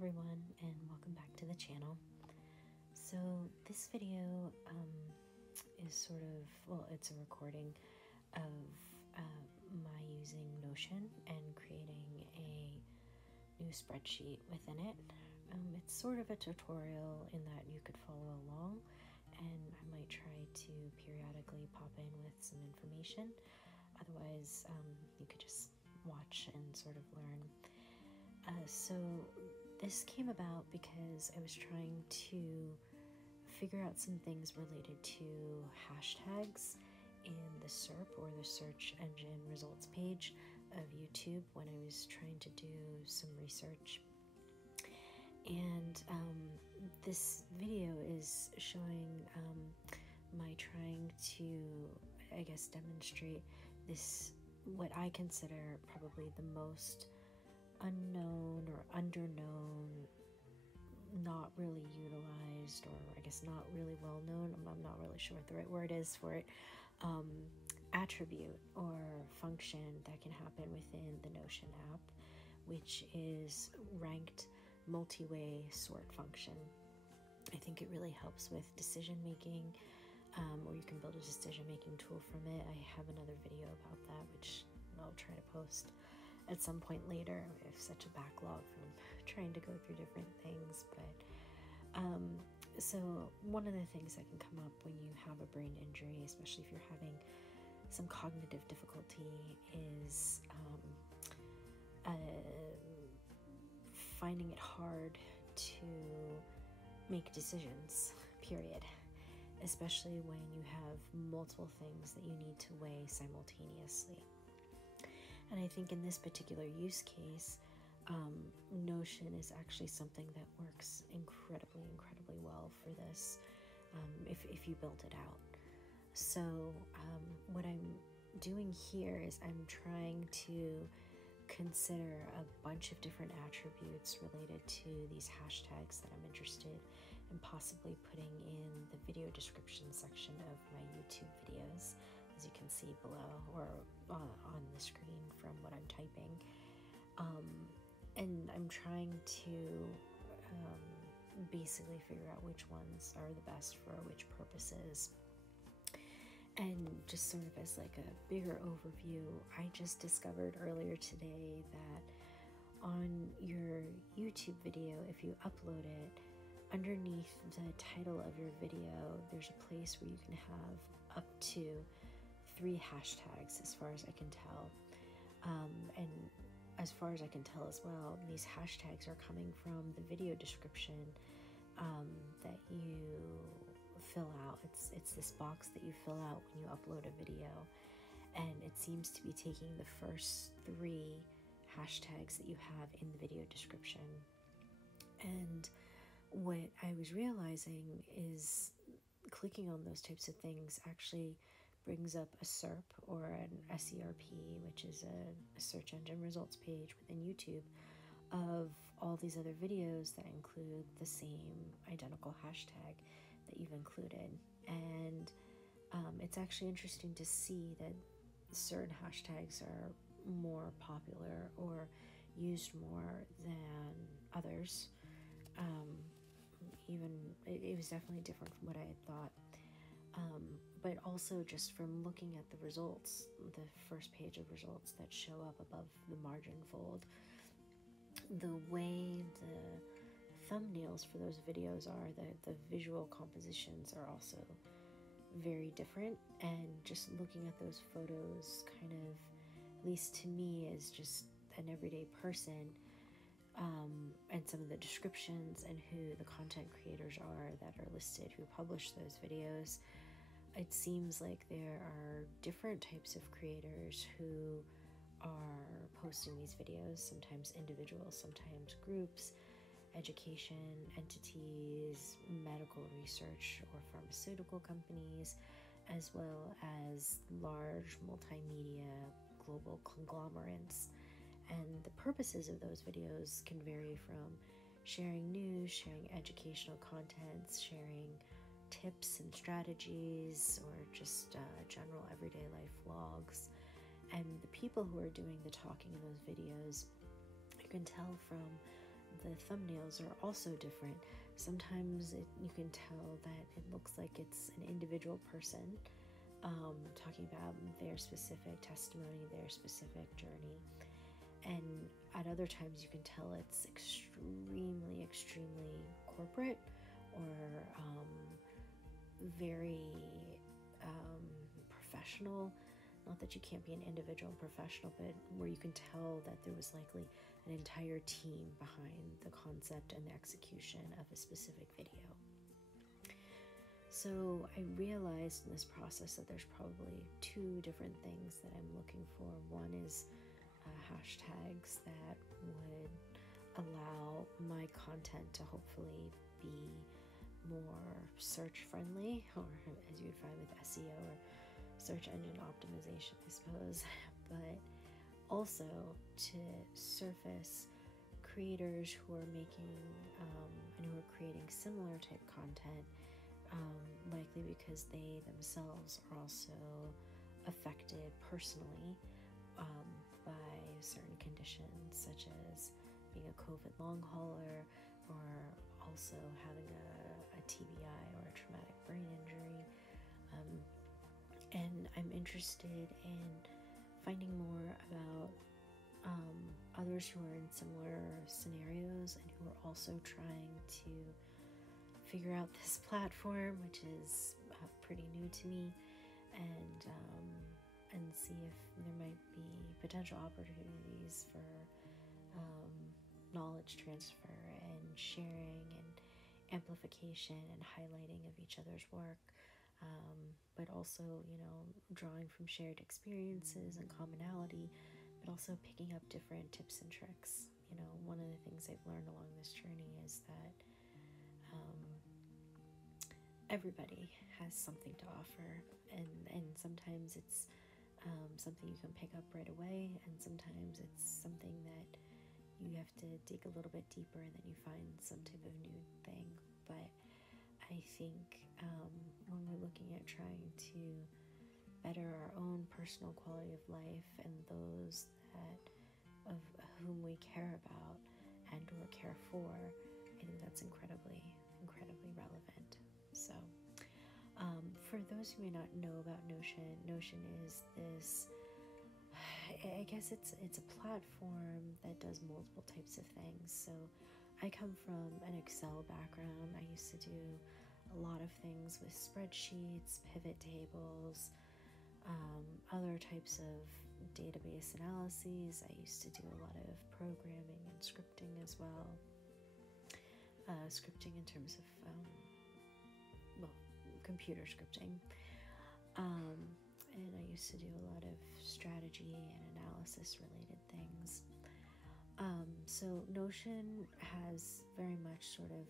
everyone, and welcome back to the channel. So this video is sort of, well, it's a recording of my using Notion and creating a new spreadsheet within it. It's sort of a tutorial in that you could follow along, and I might try to periodically pop in with some information. Otherwise, you could just watch and sort of learn. So this came about because I was trying to figure out some things related to hashtags in the SERP, or the search engine results page of YouTube, when I was trying to do some research. And this video is showing my trying to, I guess, demonstrate this, what I consider probably the most unknown or underknown, not really utilized, or I guess not really well known, I'm not really sure what the right word is for it, attribute or function that can happen within the Notion app, which is ranked multi-way sort function. I think it really helps with decision making, or you can build a decision making tool from it. I have another video about that, which I'll try to post at some point later. I have such a backlog from trying to go through different things, but so one of the things that can come up when you have a brain injury, especially if you're having some cognitive difficulty, is finding it hard to make decisions, period, especially when you have multiple things that you need to weigh simultaneously. And I think in this particular use case, Notion is actually something that works incredibly well for this, if you build it out. So what I'm doing here is I'm trying to consider a bunch of different attributes related to these hashtags that I'm interested in possibly putting in the video description section of my YouTube videos, as you can see below, or on the screen from what I'm typing. And I'm trying to basically figure out which ones are the best for which purposes. And just sort of as like a bigger overview, I just discovered earlier today that on your YouTube video, if you upload it, underneath the title of your video, there's a place where you can have up to 3 hashtags, as far as I can tell. And as far as I can tell as well, these hashtags are coming from the video description that you fill out. It's this box that you fill out when you upload a video, and it seems to be taking the first 3 hashtags that you have in the video description. And what I was realizing is clicking on those types of things actually brings up a SERP, or an SERP, which is a search engine results page within YouTube, of all these other videos that include the same identical hashtag that you've included. And it's actually interesting to see that certain hashtags are more popular or used more than others. Even it was definitely different from what I had thought. But also just from looking at the results, the first page of results that show up above the margin fold, the way the thumbnails for those videos are, the visual compositions are also very different. And just looking at those photos, kind of, at least to me as just an everyday person, and some of the descriptions and who the content creators are that are listed, who publish those videos, it seems like there are different types of creators who are posting these videos, sometimes individuals, sometimes groups, education entities, medical research or pharmaceutical companies, as well as large multimedia global conglomerates. And the purposes of those videos can vary from sharing news, sharing educational contents, sharing tips and strategies, or just general everyday life vlogs. And the people who are doing the talking in those videos, you can tell from the thumbnails are also different. Sometimes you can tell that it looks like it's an individual person talking about their specific testimony, their specific journey. And at other times you can tell it's extremely, extremely corporate or very professional. Not that you can't be an individual professional, but where you can tell that there was likely an entire team behind the concept and the execution of a specific video. So I realized in this process that there's probably two different things that I'm looking for. One is hashtags that would allow my content to hopefully be more search friendly, or as you would find with SEO or search engine optimization, I suppose, but also to surface creators who are making and who are creating similar type content, likely because they themselves are also affected personally by certain conditions, such as being a COVID long hauler, or also having a TBI or a traumatic brain injury. And I'm interested in finding more about others who are in similar scenarios and who are also trying to figure out this platform, which is pretty new to me, and see if there might be potential opportunities for knowledge transfer and sharing and amplification and highlighting of each other's work. But also, drawing from shared experiences and commonality, but also picking up different tips and tricks. One of the things I've learned along this journey is that everybody has something to offer, and sometimes it's something you can pick up right away, and sometimes it's something that you have to dig a little bit deeper and then you find some type of new thing. But I think when we're looking at trying to better our own personal quality of life and those that of whom we care about and or care for, I think that's incredibly, incredibly relevant. So for those who may not know about Notion is this, I guess it's a platform that does multiple types of things. So I come from an Excel background. I used to do a lot of things with spreadsheets, pivot tables, other types of database analyses. I used to do a lot of programming and scripting as well. Scripting in terms of, computer scripting. And I used to do a lot of strategy and analysis related things. So Notion has very much sort of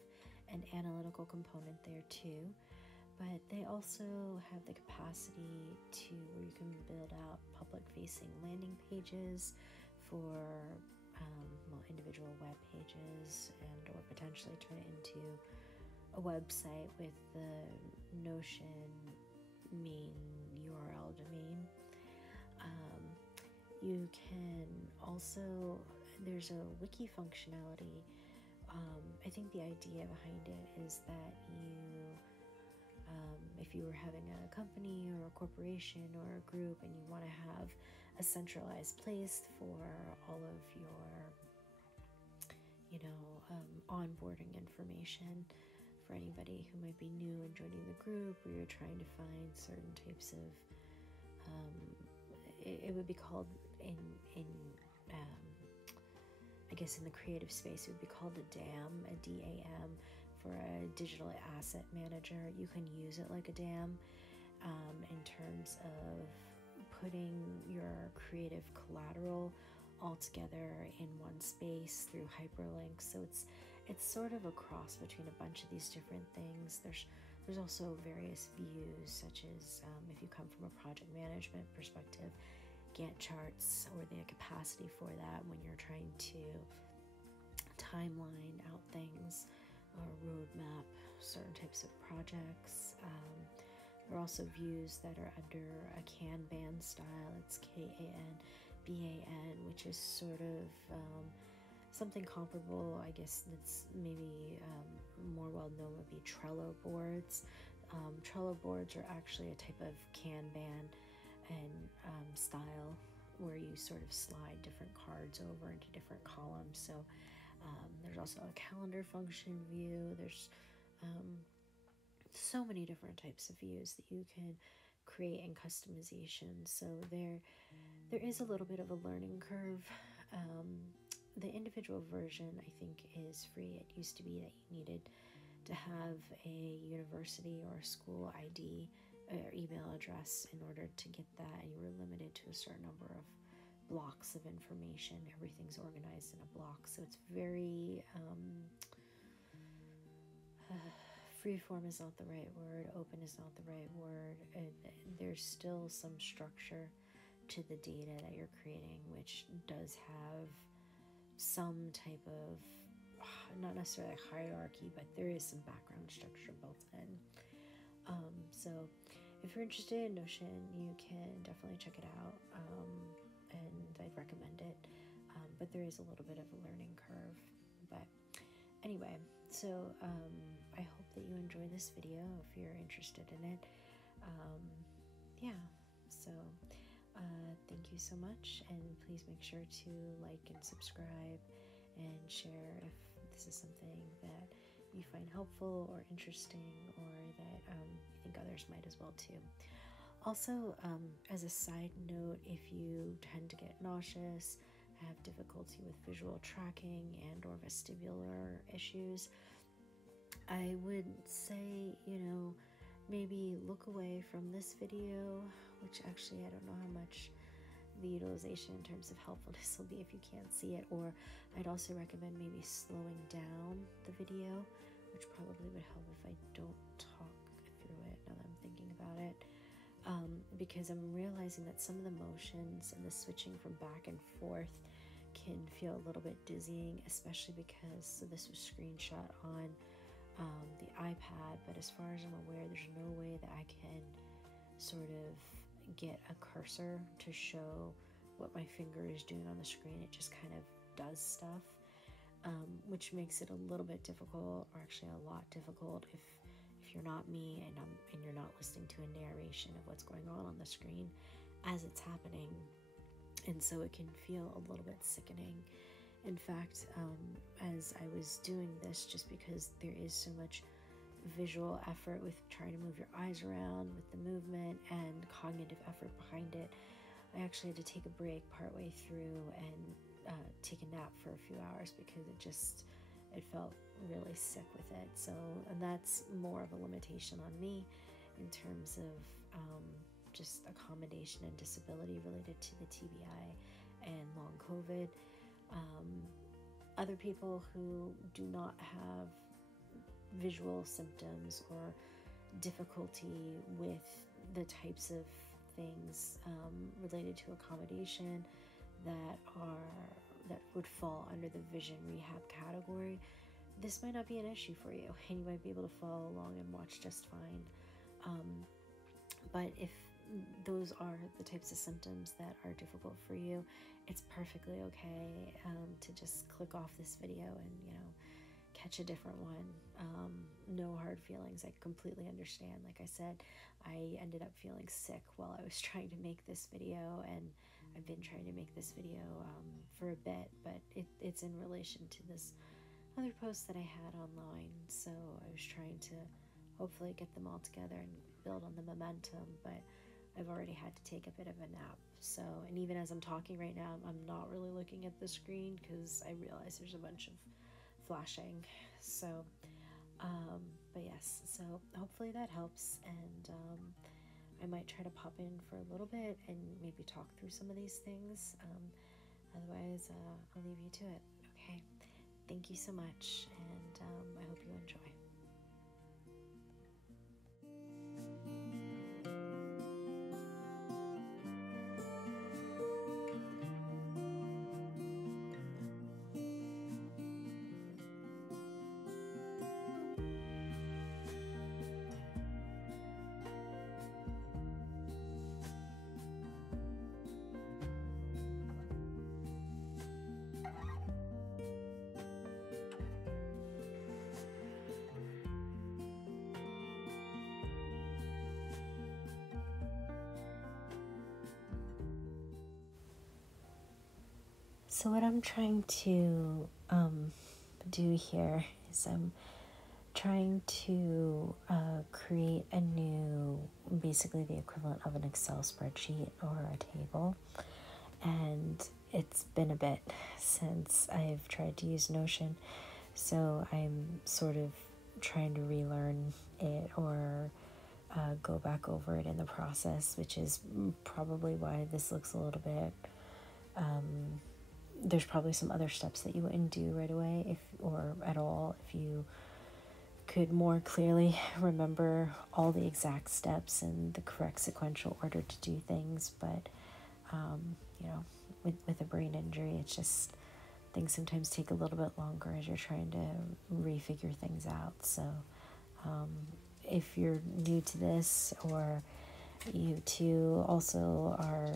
an analytical component there too, but they also have the capacity to where you can build out public facing landing pages for individual web pages, and or potentially turn it into a website with the Notion main URL domain. You can also, there's a wiki functionality. I think the idea behind it is that you, if you were having a company or a corporation or a group and you want to have a centralized place for all of your, onboarding information for anybody who might be new and joining the group, or you're trying to find certain types of, it would be called in I guess in the creative space, it would be called a DAM, a DAM, for a digital asset manager. You can use it like a DAM in terms of putting your creative collateral all together in one space through hyperlinks. So it's sort of a cross between a bunch of these different things. There's also various views, such as if you come from a project management perspective, Gantt charts, or the capacity for that when you're trying to timeline out things or roadmap certain types of projects. There are also views that are under a Kanban style. It's Kanban, which is sort of Something comparable, I guess that's maybe more well known, would be Trello Boards. Trello Boards are actually a type of Kanban and style where you sort of slide different cards over into different columns. So there's also a calendar function view. There's so many different types of views that you can create and customization. So there is a little bit of a learning curve. The individual version, I think, is free. It used to be that you needed to have a university or a school ID or email address in order to get that, and you were limited to a certain number of blocks of information. Everything's organized in a block, so it's very freeform is not the right word, open is not the right word. There's still some structure to the data that you're creating, which does have some type of, not necessarily a hierarchy, but there is some background structure built in. So if you're interested in Notion, you can definitely check it out, and I'd recommend it, but there is a little bit of a learning curve. But anyway, so I hope that you enjoy this video if you're interested in it. So thank you so much, and please make sure to like and subscribe and share if this is something that you find helpful or interesting, or that you think others might as well too. Also, as a side note, if you tend to get nauseous, have difficulty with visual tracking and or vestibular issues, I would say, maybe look away from this video, which actually I don't know how much the utilization in terms of helpfulness will be if you can't see it, or I'd also recommend maybe slowing down the video, which probably would help if I don't talk through it now that I'm thinking about it, because I'm realizing that some of the motions and the switching from back and forth can feel a little bit dizzying, especially because, so this was screenshot on the iPad, but as far as I'm aware, there's no way that I can sort of get a cursor to show what my finger is doing on the screen. It just kind of does stuff, which makes it a little bit difficult, or actually a lot difficult, if you're not me and you're not listening to a narration of what's going on the screen as it's happening. And so it can feel a little bit sickening. In fact, as I was doing this, just because there is so much visual effort with trying to move your eyes around with the movement and cognitive effort behind it, I actually had to take a break partway through and take a nap for a few hours, because it felt really sick with it. So, and that's more of a limitation on me in terms of just accommodation and disability related to the TBI and long COVID. Other people who do not have visual symptoms or difficulty with the types of things related to accommodation that would fall under the vision rehab category, this might not be an issue for you, and you might be able to follow along and watch just fine. But if those are the types of symptoms that are difficult for you, it's perfectly okay to just click off this video and catch a different one. No hard feelings. I completely understand. Like I said, I ended up feeling sick while I was trying to make this video, and I've been trying to make this video for a bit, but it's in relation to this other post that I had online. So I was trying to hopefully get them all together and build on the momentum, but I've already had to take a bit of a nap. So, and even as I'm talking right now, I'm not really looking at the screen because I realize there's a bunch of flashing. So, but yes, so hopefully that helps, and I might try to pop in for a little bit and maybe talk through some of these things. Otherwise, I'll leave you to it. Okay. Thank you so much, and I hope you enjoy. So what I'm trying to do here is I'm trying to create a new, basically the equivalent of an Excel spreadsheet or a table. And it's been a bit since I've tried to use Notion, so I'm sort of trying to relearn it or go back over it in the process, which is probably why this looks a little bit, there's probably some other steps that you wouldn't do right away or at all if you could more clearly remember all the exact steps and the correct sequential order to do things. But with a brain injury, it's just things sometimes take a little bit longer as you're trying to refigure things out. So if you're new to this, or you too also are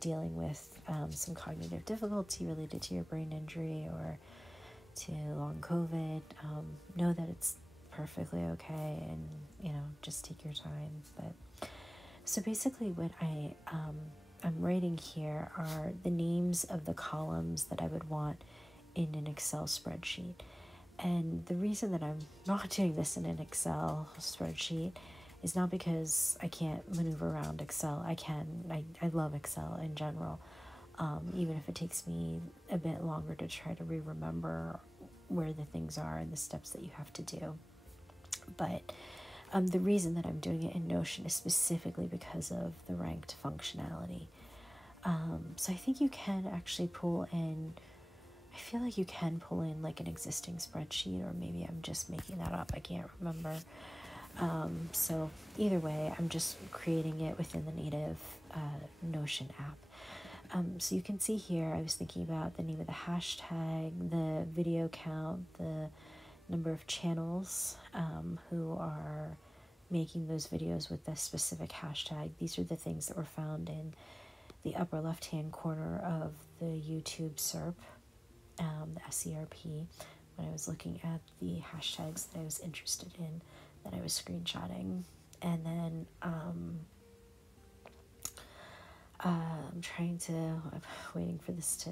dealing with some cognitive difficulty related to your brain injury or to long COVID, know that it's perfectly okay, and just take your time. But so basically what I'm writing here are the names of the columns that I would want in an Excel spreadsheet. And the reason that I'm not doing this in an Excel spreadsheet is not because I can't maneuver around Excel. I can. I love Excel in general, even if it takes me a bit longer to try to remember where the things are and the steps that you have to do. But the reason that I'm doing it in Notion is specifically because of the ranked functionality. So I think you can actually pull in, I feel like you can pull in like an existing spreadsheet, or maybe I'm just making that up. I can't remember. So either way, I'm just creating it within the native Notion app. So you can see here, I was thinking about the name of the hashtag, the video count, the number of channels who are making those videos with this specific hashtag. These are the things that were found in the upper left-hand corner of the YouTube SERP, the SERP, when I was looking at the hashtags that I was interested in, that I was screenshotting. And then I'm waiting for this to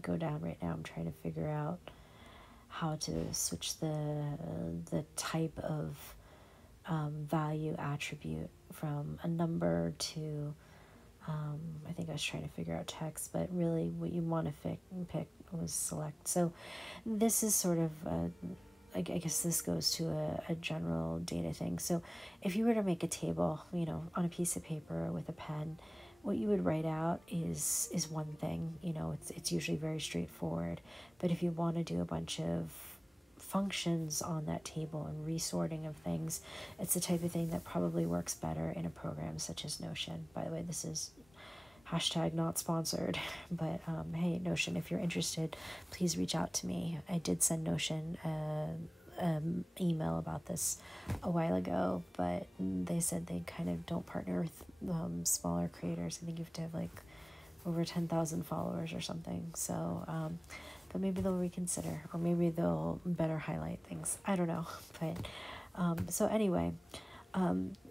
go down right now. I'm trying to figure out how to switch the type of value attribute from a number to, I think I was trying to figure out text, but really what you want to pick was select. So this is sort of, I guess this goes to a general data thing. So if you were to make a table, on a piece of paper with a pen, what you would write out is one thing. It's usually very straightforward. But if you want to do a bunch of functions on that table and resorting of things, it's the type of thing that probably works better in a program such as Notion. By the way, this is hashtag not sponsored, but hey, Notion, if you're interested, please reach out to me. I did send Notion email about this a while ago, but they said they kind of don't partner with smaller creators. I think you have to have like over 10,000 followers or something. So but maybe they'll reconsider, or maybe they'll better highlight things. I don't know. But so anyway,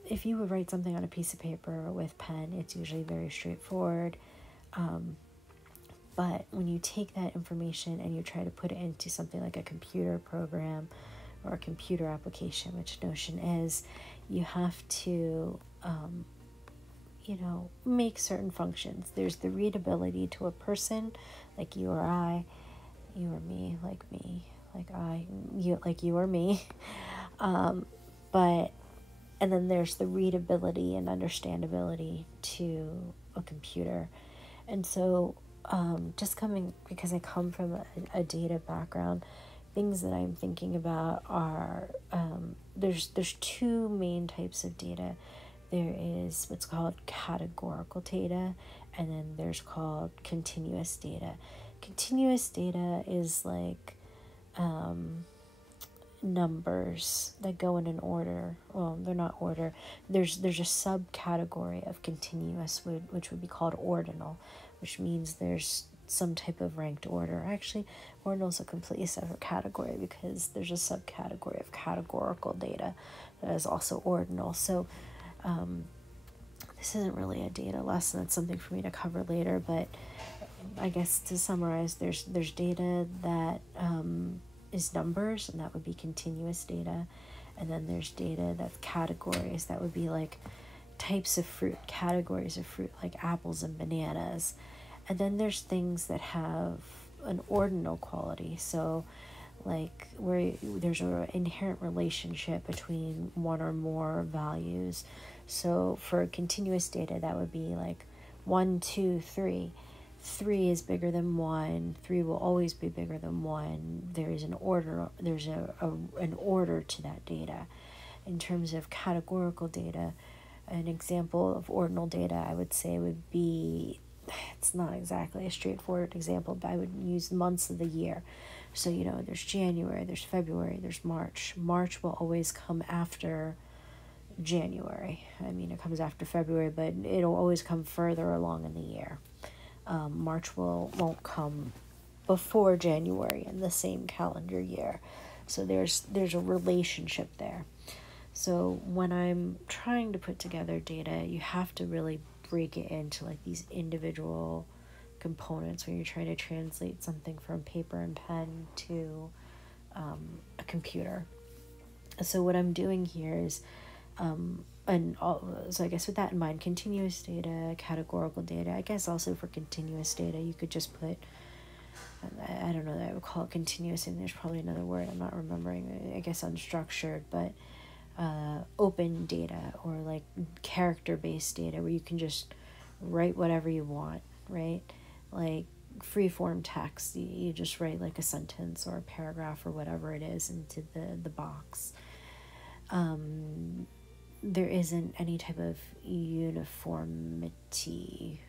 if you would write something on a piece of paper with pen, it's usually very straightforward. But when you take that information and you try to put it into something like a computer program or a computer application, which Notion is, you have to, make certain functions. There's the readability to a person, like you or I, you or me, like I, you, like you or me. And then there's the readability and understandability to a computer. And so because I come from a data background, things that I'm thinking about are, there's two main types of data. There is what's called categorical data, and then there's called continuous data. Continuous data is like numbers that go in an order. Well, they're not order. There's a subcategory of continuous, which would be called ordinal, which means there's some type of ranked order. Actually, ordinal is a completely separate category because there's a subcategory of categorical data that is also ordinal. So this isn't really a data lesson. It's something for me to cover later, but I guess to summarize, there's data that is numbers, and that would be continuous data. And then there's data that's categories, that would be like types of fruit, categories of fruit, like apples and bananas. And then there's things that have an ordinal quality, so like where there's an inherent relationship between one or more values. So for continuous data, that would be like 1, 2, 3. 3 is bigger than 1. 3 will always be bigger than 1. There is an order. There's an order to that data. In terms of categorical data, an example of ordinal data, I would say, would be, it's not exactly a straightforward example, but I would use months of the year. So, there's January, there's February, there's March. March will always come after January. I mean, it comes after February, but it'll always come further along in the year. March won't come before January in the same calendar year. So there's a relationship there. So when I'm trying to put together data, you have to really break it into like these individual components when you're trying to translate something from paper and pen to a computer. So what I'm doing here is, so I guess with that in mind, continuous data, categorical data, I guess also for continuous data, you could just put, I don't know that I would call it continuous, and there's probably another word I'm not remembering, I guess unstructured, but open data, or like character-based data where you can just write whatever you want, right? Like free-form text, you just write like a sentence or a paragraph or whatever it is into the box. There isn't any type of uniformity.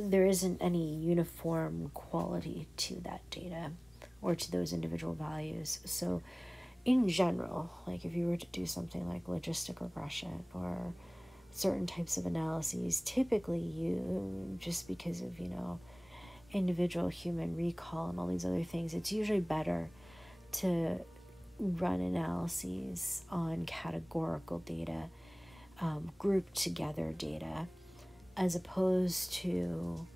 There isn't any uniform quality to that data or to those individual values. So in general, like if you were to do something like logistic regression or certain types of analyses, typically you, just because of, individual human recall and all these other things, it's usually better to run analyses on categorical data, grouped together data, as opposed to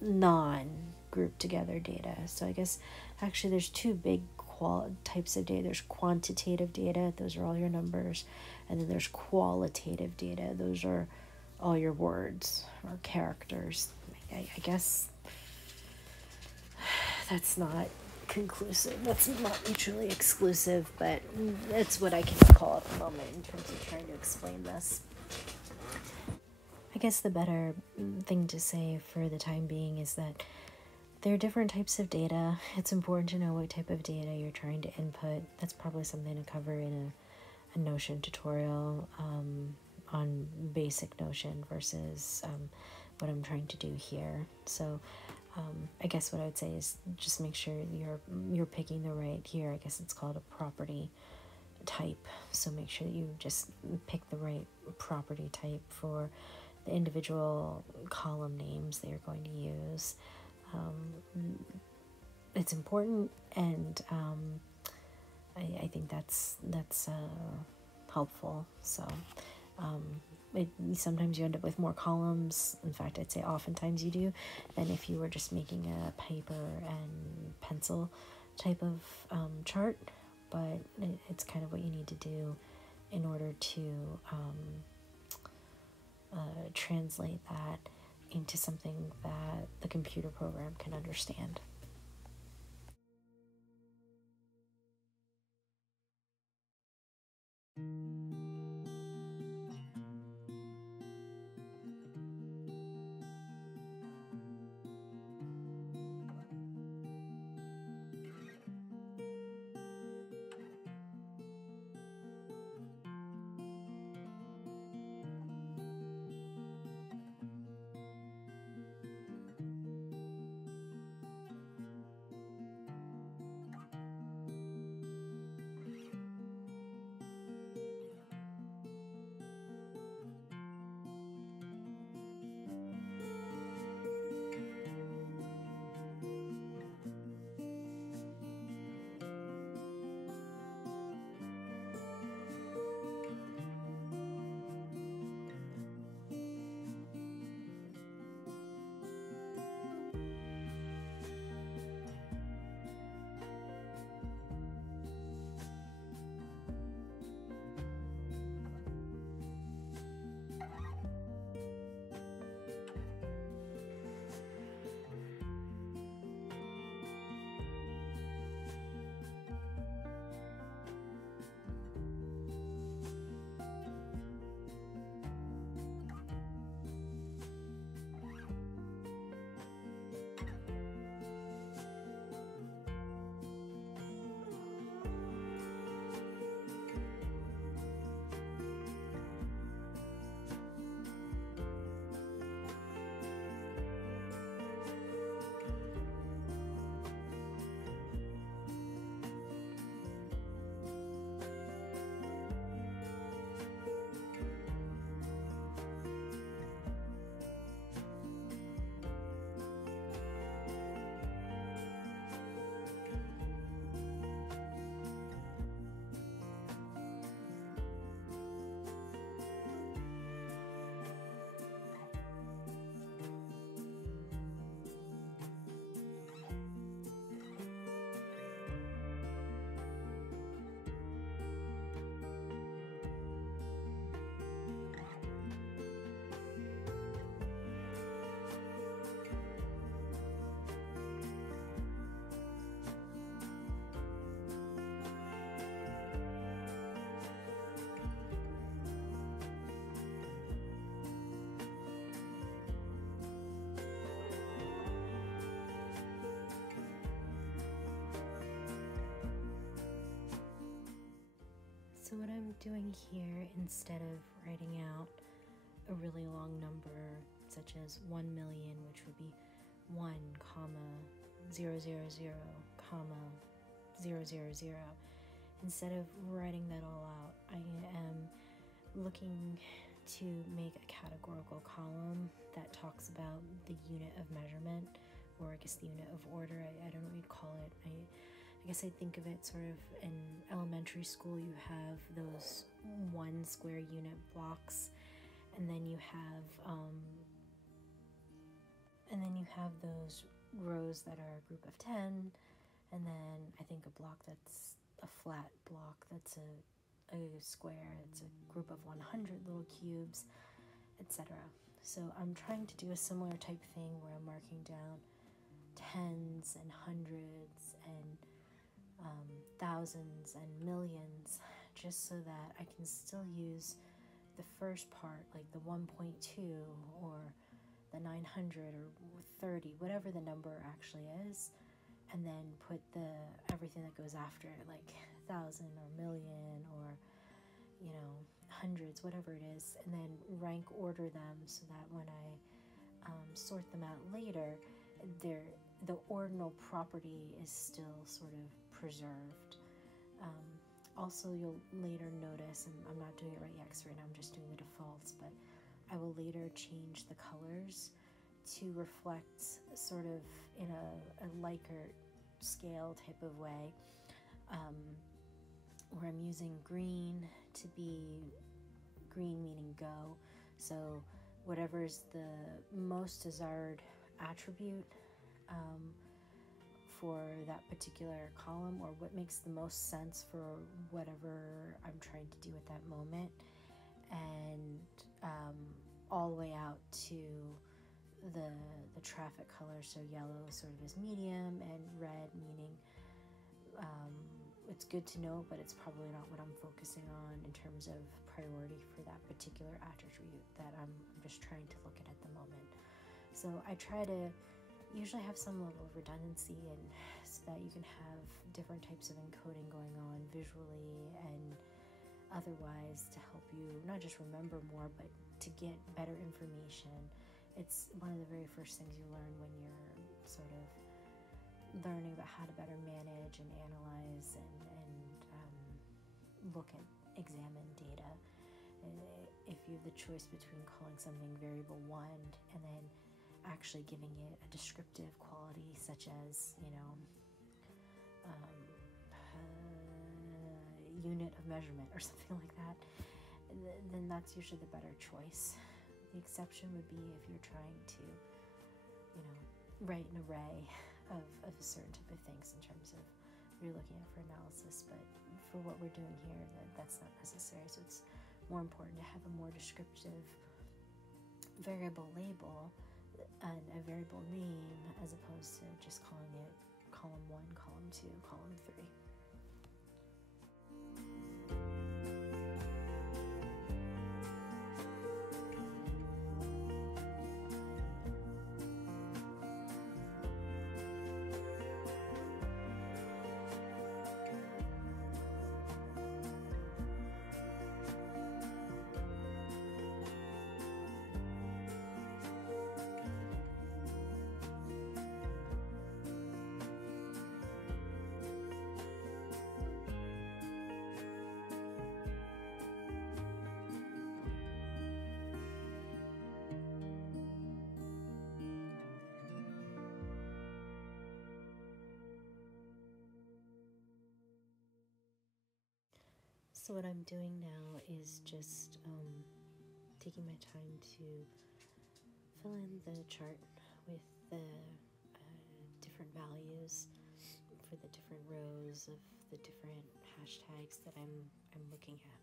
non-grouped together data. So I guess actually there's two big types of data. There's quantitative data, those are all your numbers, and then there's qualitative data, those are all your words or characters. I guess that's not conclusive, that's not mutually exclusive, but that's what I can recall at the moment in terms of trying to explain this. I guess the better thing to say for the time being is that there are different types of data. It's important to know what type of data you're trying to input. That's probably something to cover in a Notion tutorial on basic Notion versus what I'm trying to do here. So I guess what I would say is just make sure you're picking the right, here I guess it's called a property type. So make sure that you just pick the right property type for the individual column names that you're going to use. It's important, and I think that's helpful. So sometimes you end up with more columns. In fact, I'd say oftentimes you do, than if you were just making a paper and pencil type of chart. But it's kind of what you need to do in order to translate that into something that the computer program can understand. So what I'm doing here, instead of writing out a really long number such as 1 million, which would be 1, 000, 000, instead of writing that all out, I am looking to make a categorical column that talks about the unit of measurement, or I guess the unit of order. I don't know what you'd call it. I guess I think of it sort of in elementary school. You have those 1 square unit blocks, and then you have those rows that are a group of 10, and then I think a block that's a flat block that's a square, it's a group of 100 little cubes, etc. So I'm trying to do a similar type thing where I'm marking down tens and hundreds and thousands and millions, just so that I can still use the first part, like the 1.2 or the 900 or 30, whatever the number actually is, and then put everything that goes after it, like 1,000 or million or hundreds, whatever it is, and then rank order them so that when I sort them out later, the ordinal property is still sort of preserved. Also, you'll later notice, and I'm not doing it right yet because right now I'm just doing the defaults, but I will later change the colors to reflect sort of in a Likert scale type of way, where I'm using green to be green meaning go. So whatever's the most desired attribute for that particular column, or what makes the most sense for whatever I'm trying to do at that moment, and all the way out to the traffic color. So yellow sort of is medium, and red meaning it's good to know, but it's probably not what I'm focusing on in terms of priority for that particular attribute that I'm just trying to look at the moment. So I try to usually have some level of redundancy, and so that you can have different types of encoding going on visually and otherwise to help you not just remember more, but to get better information. It's one of the very first things you learn when you're sort of learning about how to better manage and analyze and look at examine data. If you have the choice between calling something variable 1 and then actually giving it a descriptive quality such as unit of measurement or something like that, then that's usually the better choice. The exception would be if you're trying to write an array of a certain type of things in terms of you're looking at for analysis, but for what we're doing here, that's not necessary. So it's more important to have a more descriptive variable label and a variable name, as opposed to just calling it column 1, column 2, column 3. So what I'm doing now is just taking my time to fill in the chart with the different values for the different rows of the different hashtags that I'm looking at.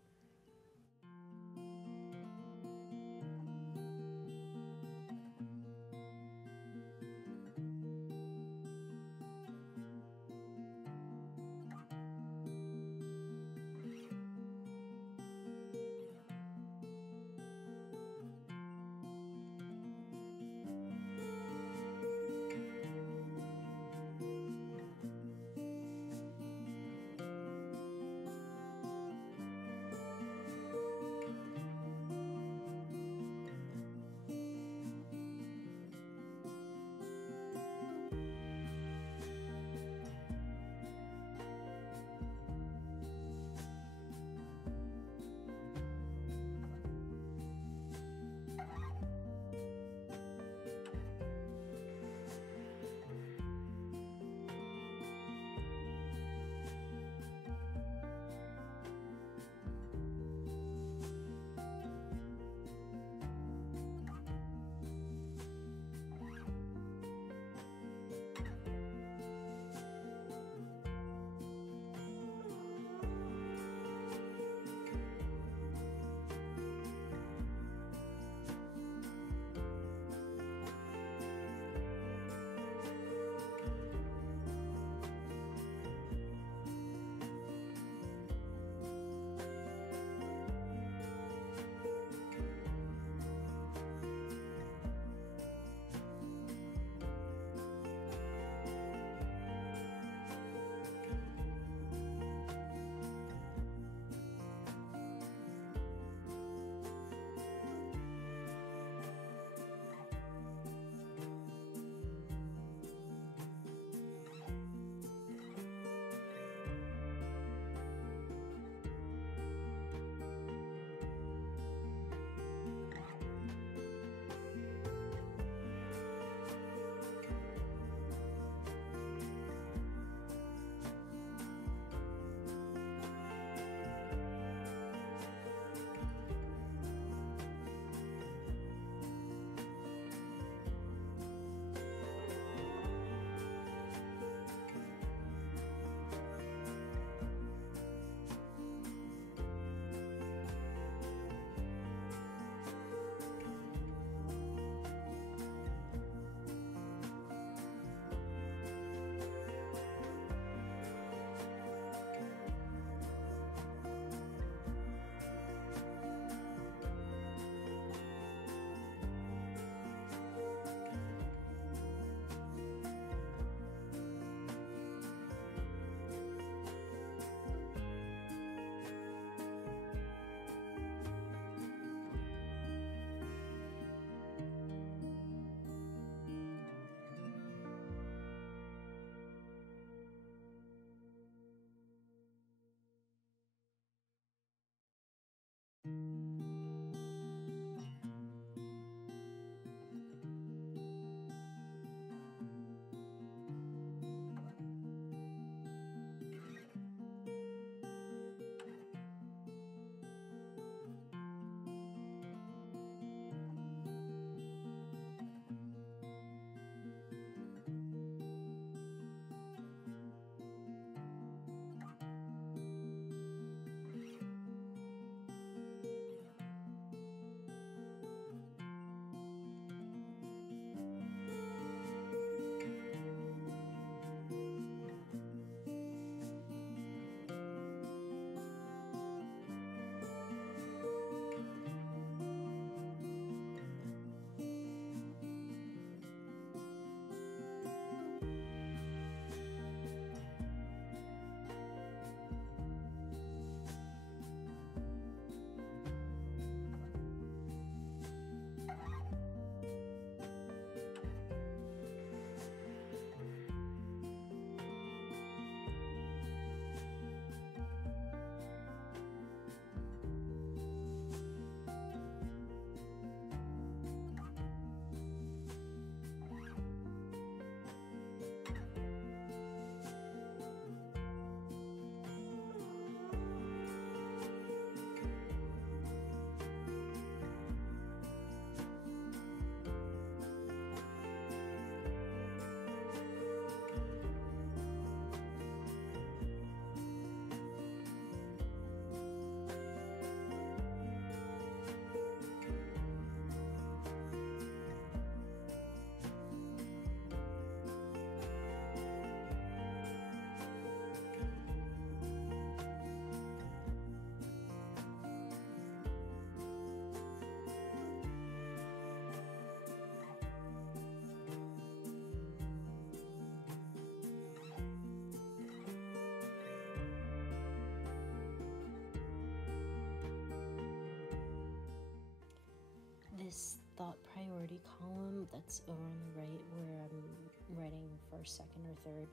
priority column that's over on the right where I'm writing first, second, or third,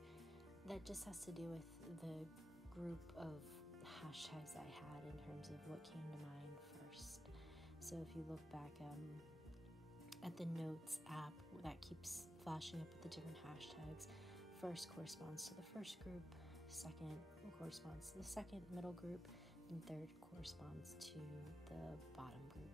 that just has to do with the group of hashtags I had in terms of what came to mind first. So if you look back at the notes app that keeps flashing up with the different hashtags, first corresponds to the first group, second corresponds to the second middle group, and third corresponds to the bottom group.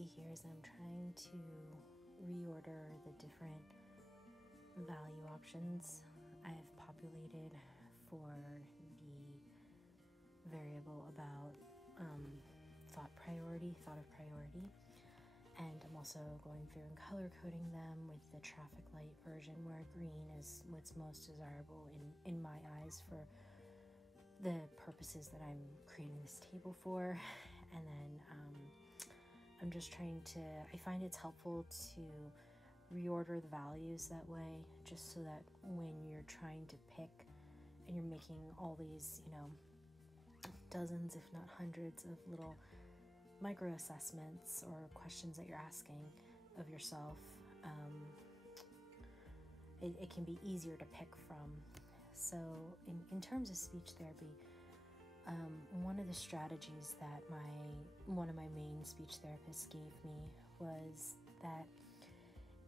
see here is I'm trying to reorder the different value options I have populated for the variable about thought of priority. And I'm also going through and color coding them with the traffic light version, where green is what's most desirable in my eyes for the purposes that I'm creating this table for. And then I'm just trying to, I find it's helpful to reorder the values that way, just so that when you're trying to pick and you're making all these, dozens, if not hundreds of little micro assessments or questions that you're asking of yourself, it can be easier to pick from. So in terms of speech therapy, one of the strategies that one of my main speech therapists gave me was that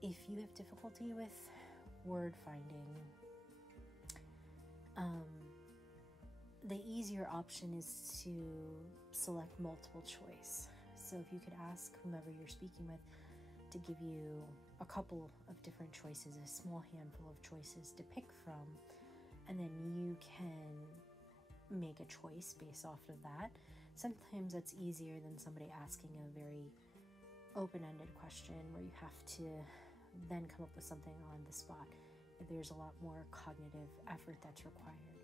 if you have difficulty with word finding, the easier option is to select multiple choice. So if you could ask whomever you're speaking with to give you a couple of different choices, a small handful of choices to pick from, and then you can make a choice based off of that. Sometimes that's easier than somebody asking a very open-ended question where you have to then come up with something on the spot. There's a lot more cognitive effort that's required.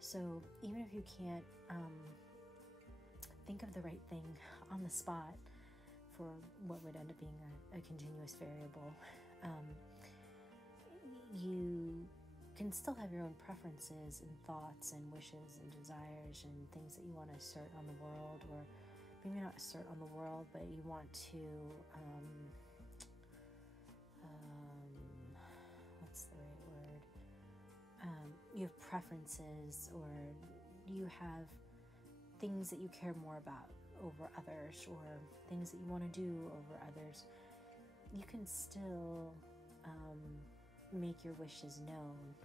So even if you can't think of the right thing on the spot for what would end up being a continuous variable, you can still have your own preferences and thoughts and wishes and desires and things that you want to assert on the world, or maybe not assert on the world, but you want to, what's the right word? You have preferences, or you have things that you care more about over others, or things that you want to do over others. You can still make your wishes known,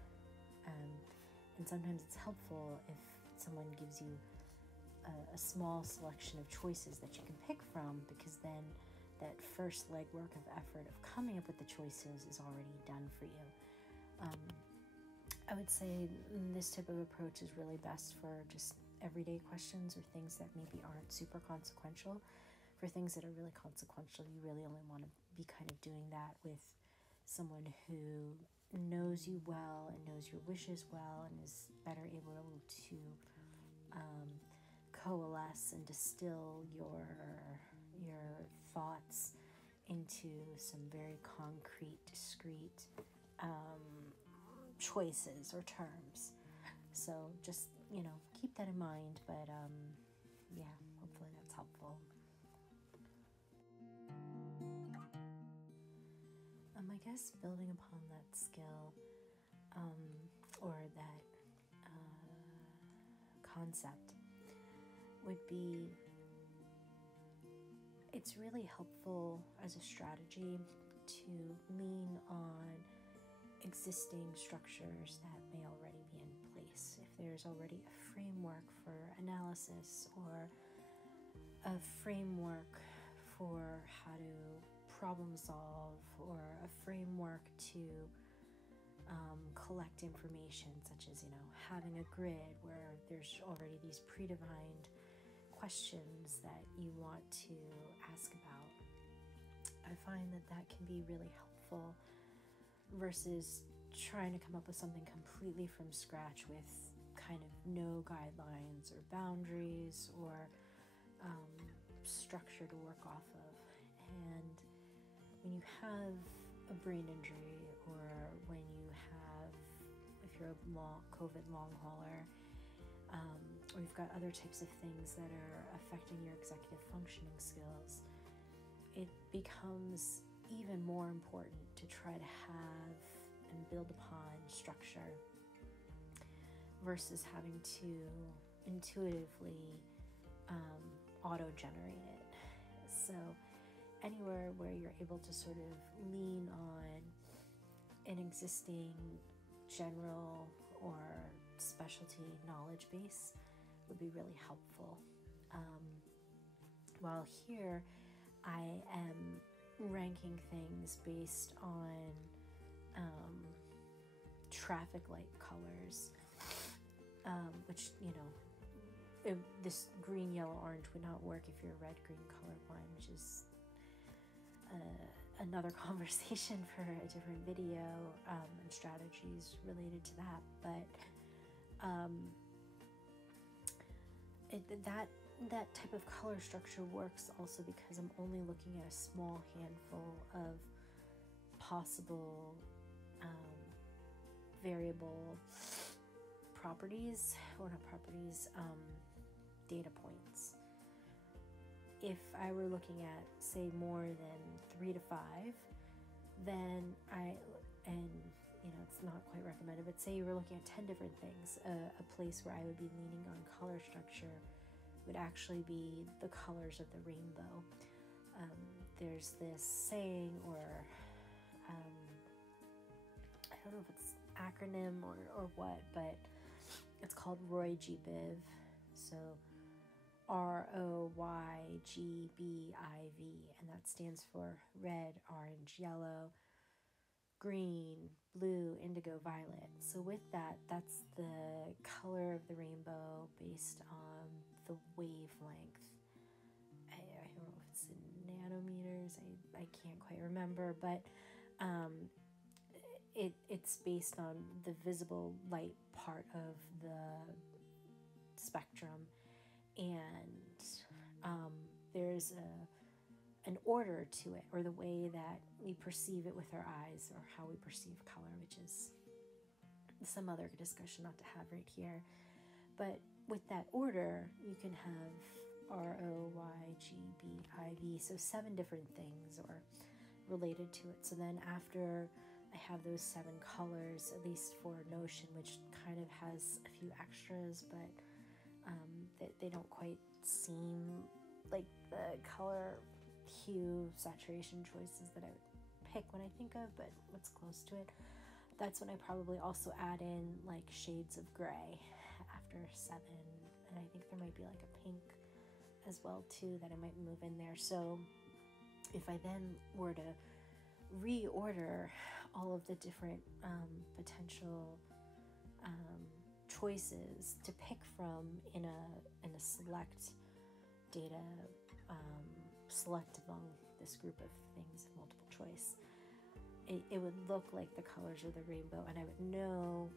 and sometimes it's helpful if someone gives you a small selection of choices that you can pick from, because then that first legwork of effort of coming up with the choices is already done for you. I would say this type of approach is really best for just everyday questions or things that maybe aren't super consequential. For things that are really consequential, you really only want to be kind of doing that with someone who knows you well and knows your wishes well and is better able to coalesce and distill your thoughts into some very concrete, discrete choices or terms. So just, keep that in mind, but hopefully that's helpful. I guess building upon that skill or that concept would be, it's really helpful as a strategy to lean on existing structures that may already be in place. If there's already a framework for analysis, or a framework for how to problem solve, or a framework to collect information, such as, having a grid where there's already these predefined questions that you want to ask about, I find that can be really helpful versus trying to come up with something completely from scratch with kind of no guidelines or boundaries or structure to work off of. And when you have a brain injury, or when you have, if you're a COVID long hauler, or you've got other types of things that are affecting your executive functioning skills, it becomes even more important to try to have and build upon structure versus having to intuitively auto-generate it. So anywhere where you're able to sort of lean on an existing general or specialty knowledge base would be really helpful. While here, I am ranking things based on traffic light colors, which, you know, this green, yellow, orange would not work if you're red, green, colorblind, which is another conversation for a different video, and strategies related to that. But that type of color structure works also because I'm only looking at a small handful of possible variable properties, or not properties, data points. If I were looking at, say, more than 3 to 5, then you know, it's not quite recommended, but say you were looking at 10 different things, a place where I would be leaning on color structure would actually be the colors of the rainbow. There's this saying, or I don't know if it's acronym or what, but it's called Roy G. Biv. So ROYGBIV, and that stands for red, orange, yellow, green, blue, indigo, violet. So with that, that's the color of the rainbow based on the wavelength. I don't know if it's in nanometers, I can't quite remember, but it's based on the visible light part of the spectrum, and there's an order to it, or the way that we perceive it with our eyes, or how we perceive color, which is some other discussion not to have right here. But with that order, you can have ROYGBIV, so 7 different things or related to it. So then after I have those 7 colors, at least for Notion, which kind of has a few extras, but they don't quite seem like the color hue saturation choices that I would pick when I think of, but what's close to it. That's when I probably also add in like shades of gray after 7, and I think there might be like a pink as well too that I might move in there. So if I then were to reorder all of the different potential choices to pick from in a select data, select among this group of things of multiple choice, it would look like the colors of the rainbow, and I would know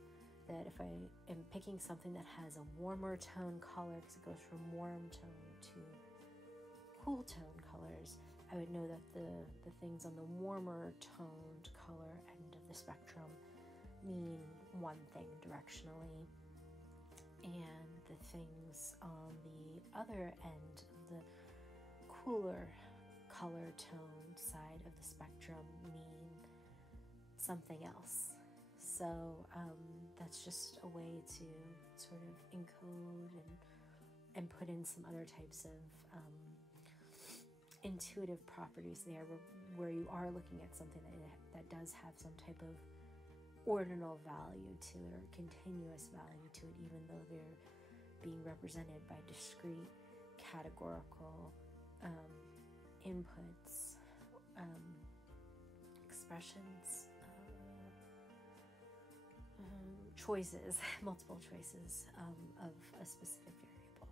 that if I am picking something that has a warmer tone color, because it goes from warm tone to cool tone colors, I would know that the things on the warmer toned color end of the spectrum mean one thing directionally, and the things on the other end of the cooler color tone side of the spectrum mean something else. So that's just a way to sort of encode and put in some other types of intuitive properties there, where you are looking at something that does have some type of ordinal value to it, or continuous value to it, even though they're being represented by discrete categorical inputs, expressions, choices, multiple choices of a specific variable.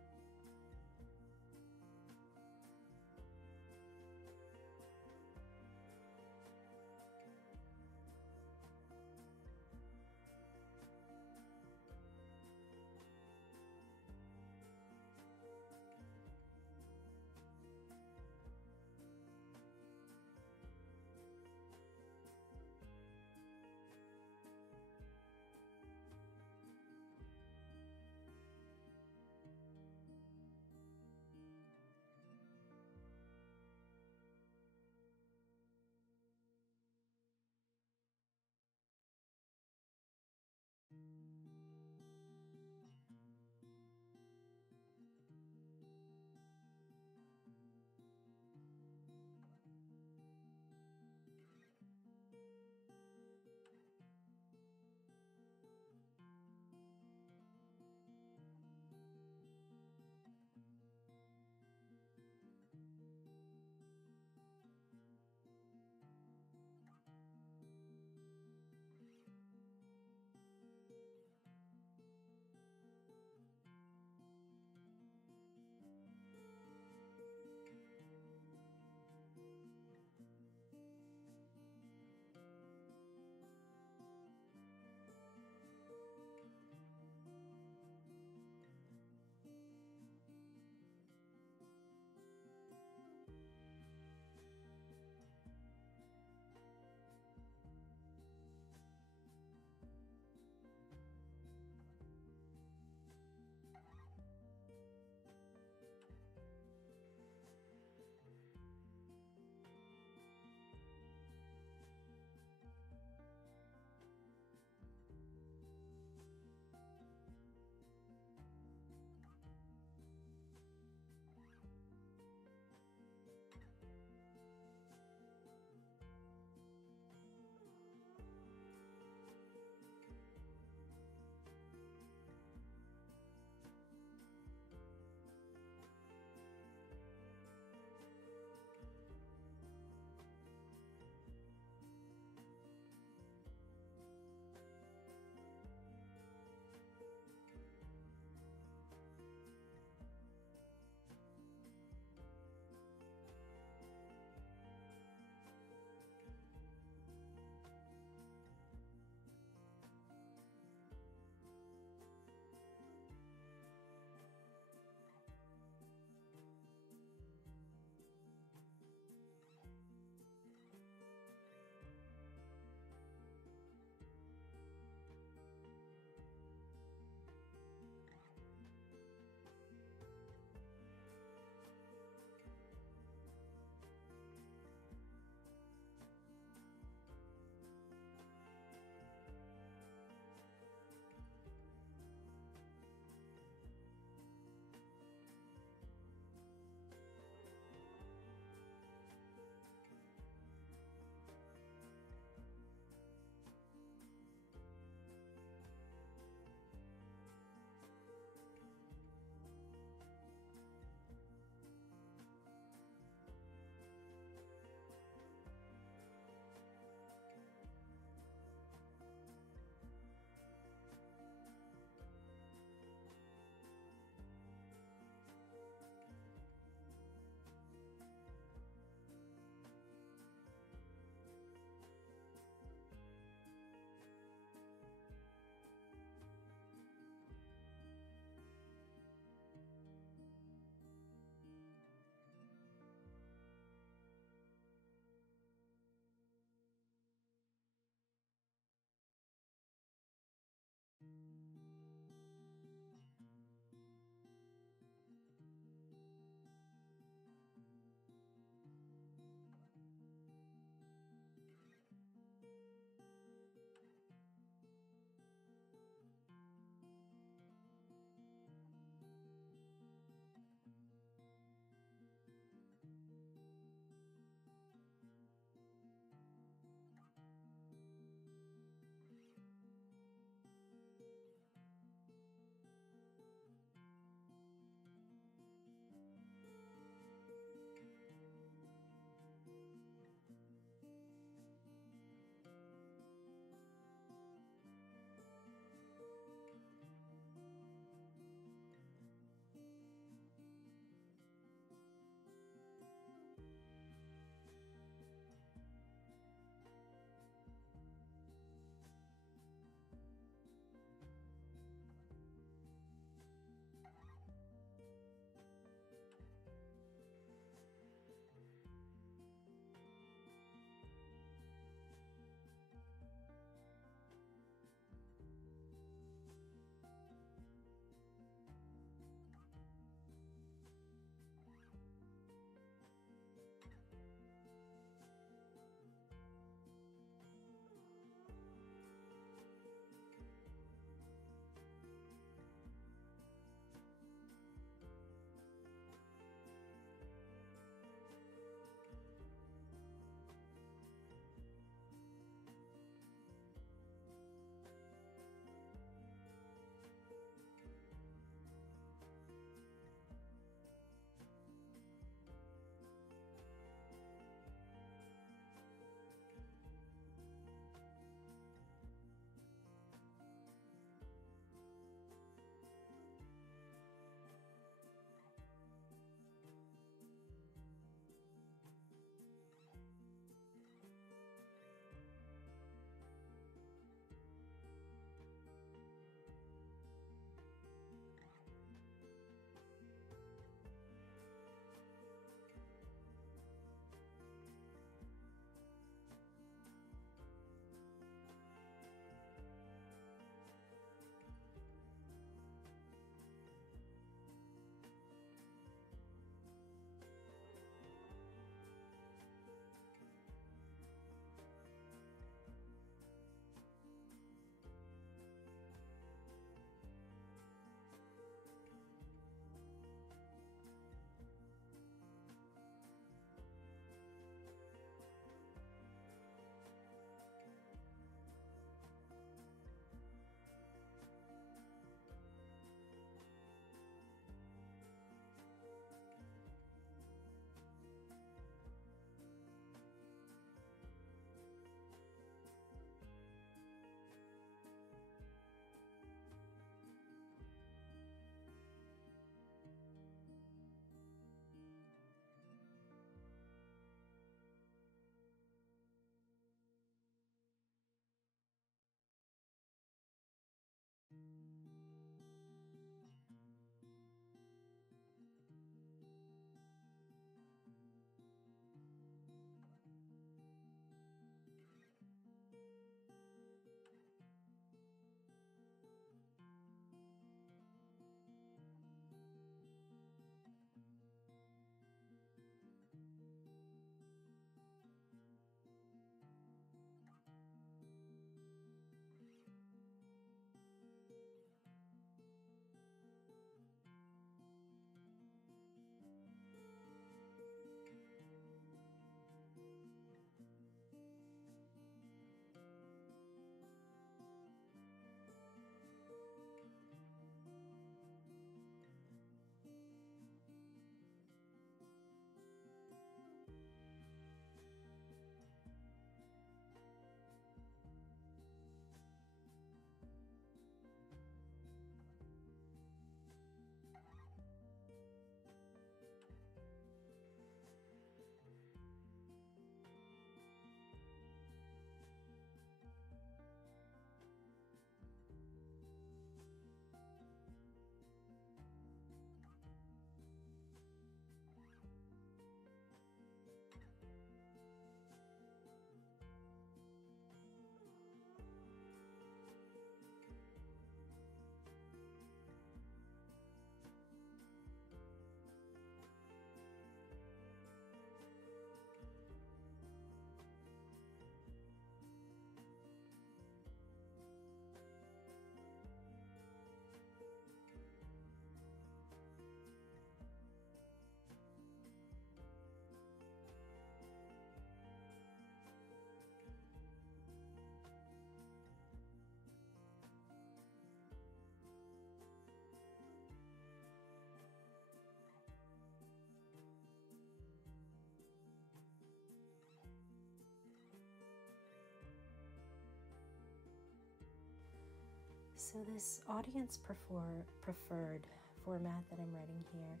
So this audience preferred format that I'm writing here,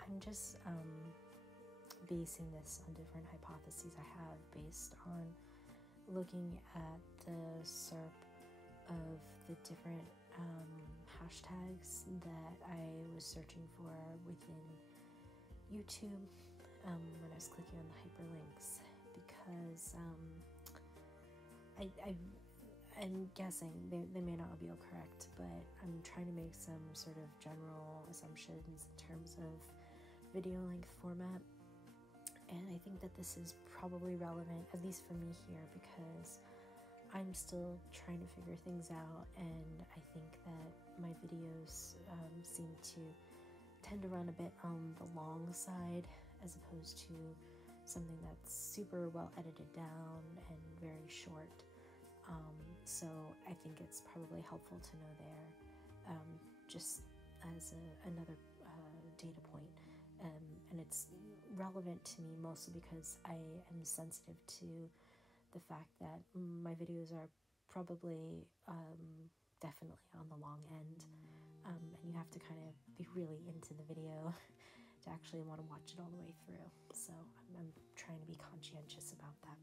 I'm just basing this on different hypotheses I have based on looking at the SERP of the different hashtags that I was searching for within YouTube when I was clicking on the hyperlinks, because I'm guessing they may not be all correct, but I'm trying to make some sort of general assumptions in terms of video length format. And I think that this is probably relevant, at least for me here, because I'm still trying to figure things out, and I think that my videos seem to tend to run a bit on the long side as opposed to something that's super well edited down and very short. So I think it's probably helpful to know there, just as another data point. And it's relevant to me mostly because I am sensitive to the fact that my videos are probably definitely on the long end, and you have to kind of be really into the video to actually want to watch it all the way through. So I'm trying to be conscientious about that.